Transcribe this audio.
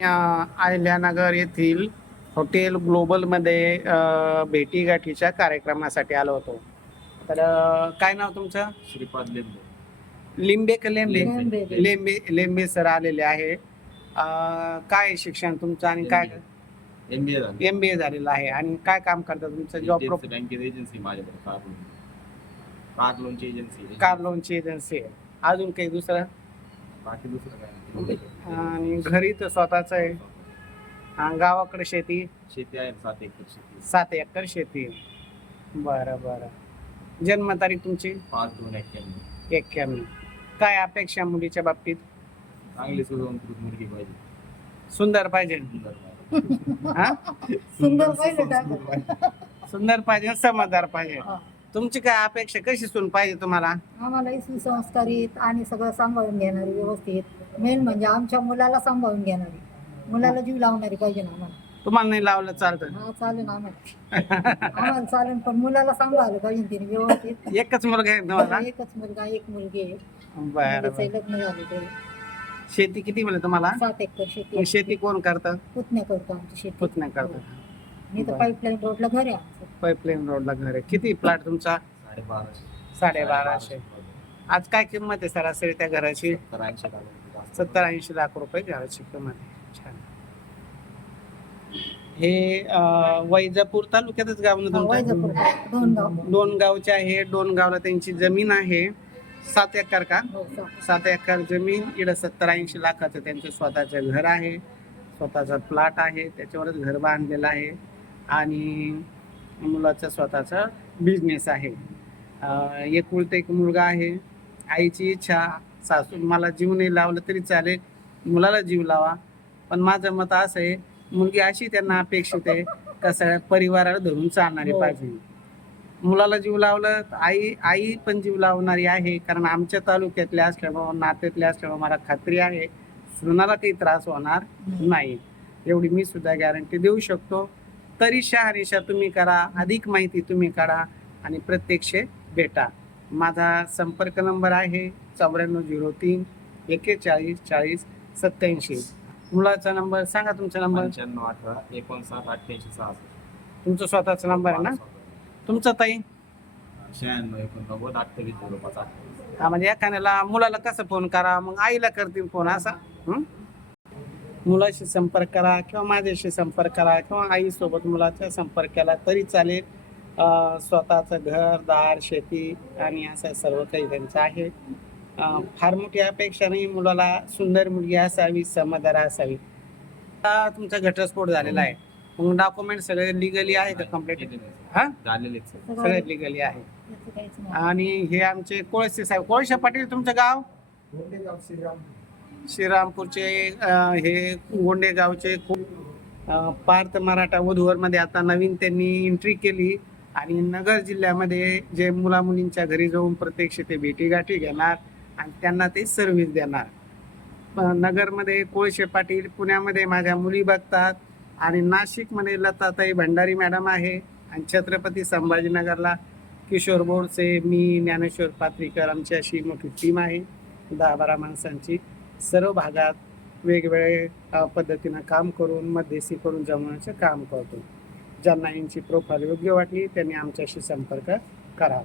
अहिल्यानगर येथील हॉटेल ग्लोबलमध्ये भेटीगाठीच्या कार्यक्रमासाठी आलो होतो. तर काय नाव तुमचं? श्रीपाद लिंबे. लिंबे का लेंबे? लेंबे. लेंबे लेंबे सर आलेले आहे. काय शिक्षण तुमचं आणि काय MBA झालं. MBA झालेलं आहे आणि काय काम करता तुमचं? जॉब बँकेत एजन्सी माझ्याकडे कार लोनची एजन्सी. कार लोनची एजन्सी आहे. अजून काही दुसरं? बाकी दुसरं काय नाही. आणि घरी तर स्वतःच आहे. गावाकडे शेती आहे 7 एकर शेती. 7 एकर शेती. बरं बरं. जन्मतारीख तुमची? 5/2/91. काय अपेक्षा मुलीच्या बाबतीत? चांगली सुसंस्कृत मुलगी पाहिजे. सुंदर पाहिजे. हा? सुंदर पाहिजे. सुंदर पाहिजे, समजदार पाहिजे. हा. तुमची काय अपेक्षा? कशी सून पाहिजे तुम्हाला? आम्हाला सुसंस्कारित आणि सगळं सांभाळून घेणारी, व्यवस्थित. मेन म्हणजे आमच्या मुलाला सांभाळून घेणारी, मुलाला जीव लावणारी पाहिजे ना आम्हाला. तुम्हाला नाही लावलं चालतं? हा चालेल आम्हाला चालेल, पण मुलाला सांभाळलं पाहिजे तिने व्यवस्थित. एकच मुलगा आहे तुम्हाला? एकच मुलगा, एक मुलगी आहे. बरं मुलीचं बरं. लग्न झाले ते. शेती किती म्हणजे तुम्हाला? 7 एकर शेती मग आहे. शेती कोण करतं? पुतण्या करतो आमची शेती. पुतण्या करतं. मी तर बरं. पाईपलाईन रोडला घर आहे आमचं. पाईपलाईन रोडला घर आहे. किती प्लॉट तुमचा? 1250. 1250. आज काय किंमत आहे सरासरी त्या घराची? 70-80 लाख रुपये घराची किंमत आहे. छान. हे वैजापूर तालुक्यातच गाव ना तुमचं? वैजापूर दोन गाव. दोन गावचे आहे. दोन गावला त्यांची जमीन आहे. 7 एकर का? हो, 7 एकर जमीन. इकडं 70-80 लाखाचं त्यांचं स्वतःचं घर आहे, स्वतःचा प्लॉट आहे, त्याच्यावरच घर बांधलेलं आहे आणि मुलाचा स्वतःचा बिझनेस आहे. एकुलता एक मुलगा आहे. आईची इच्छा, सासू मला जीव नाही लावलं तरी चालेल, मुलाला जीव लावा. पण माझं मत असं आहे, मुलगी अशी त्यांना अपेक्षित आहे का सगळ्या परिवाराला धरून चालणारी पाहिजे. मुलाला जीव लावलं तर आई पण जीव लावणारी आहे. कारण आमच्या तालुक्यातल्या असल्यामुळे, नात्यातल्या असल्यामुळे मला खात्री आहे सुनाला काही त्रास होणार नाही, एवढी मी सुद्धा गॅरंटी देऊ शकतो. तरी शहानिशा तुम्ही करा, अधिक माहिती तुम्ही काढा आणि प्रत्यक्ष भेटा. माझा संपर्क नंबर आहे 9403 41 40 87. मुलाचा नंबर सांगा. तुमचा नंबर? 9518 59 तुमचा स्वतःचा नंबर आहे ना? तुमचा ताई? 96 89 28 05 हा, म्हणजे एखाद्याला मुलाला कसं फोन करा, मग आईला करतील फोन असा. मुलाशी संपर्क करा किंवा माझ्याशी संपर्क करा किंवा आईसोबत मुलाचा संपर्क केला तरी चालेल. स्वतःचं घर दार शेती आणि असं सर्व काही त्यांचं आहे. फार मोठी अपेक्षा नाही. मुलाला सुंदर मुलगी असावी, समजदार असावी. आता तुमचा घटस्फोट झालेला आहे, मग डॉक्युमेंट सगळे लिगली आहे का कम्प्लीट? हा, सगळे लिगली आहे. याचं काहीच नाही. आणि हे आमचे कोळसे साहेब, कोळसे पाटील तुमचं गाव? श्रीरामपूरचे. हे गोंडे गावचे. पार्थ मराठा वधूवरमध्ये आता नवीन त्यांनी एंट्री केली आणि नगर जिल्ह्यामध्ये जे मुला मुलींच्या घरी जाऊन प्रत्यक्ष ते भेटीगाठी घेणार आणि त्यांना ते सर्व्हिस देणार. नगरमध्ये कोळसे पाटील, पुण्यामध्ये माझ्या मुली बघतात आणि नाशिकमध्ये लताताई भंडारी मॅडम आहे आणि छत्रपती संभाजीनगरला किशोर बोरसे, मी, ज्ञानेश्वर पात्रीकर, आमची अशी मोठी टीम आहे 10-12 माणसांची. सर्व भागात वेगवेगळे पद्धतीनं काम करून मध्यस्थी करून जमवण्याचं काम करतो. ज्यांना यांची प्रोफाईल योग्य वाटली त्यांनी आमच्याशी संपर्क करावा.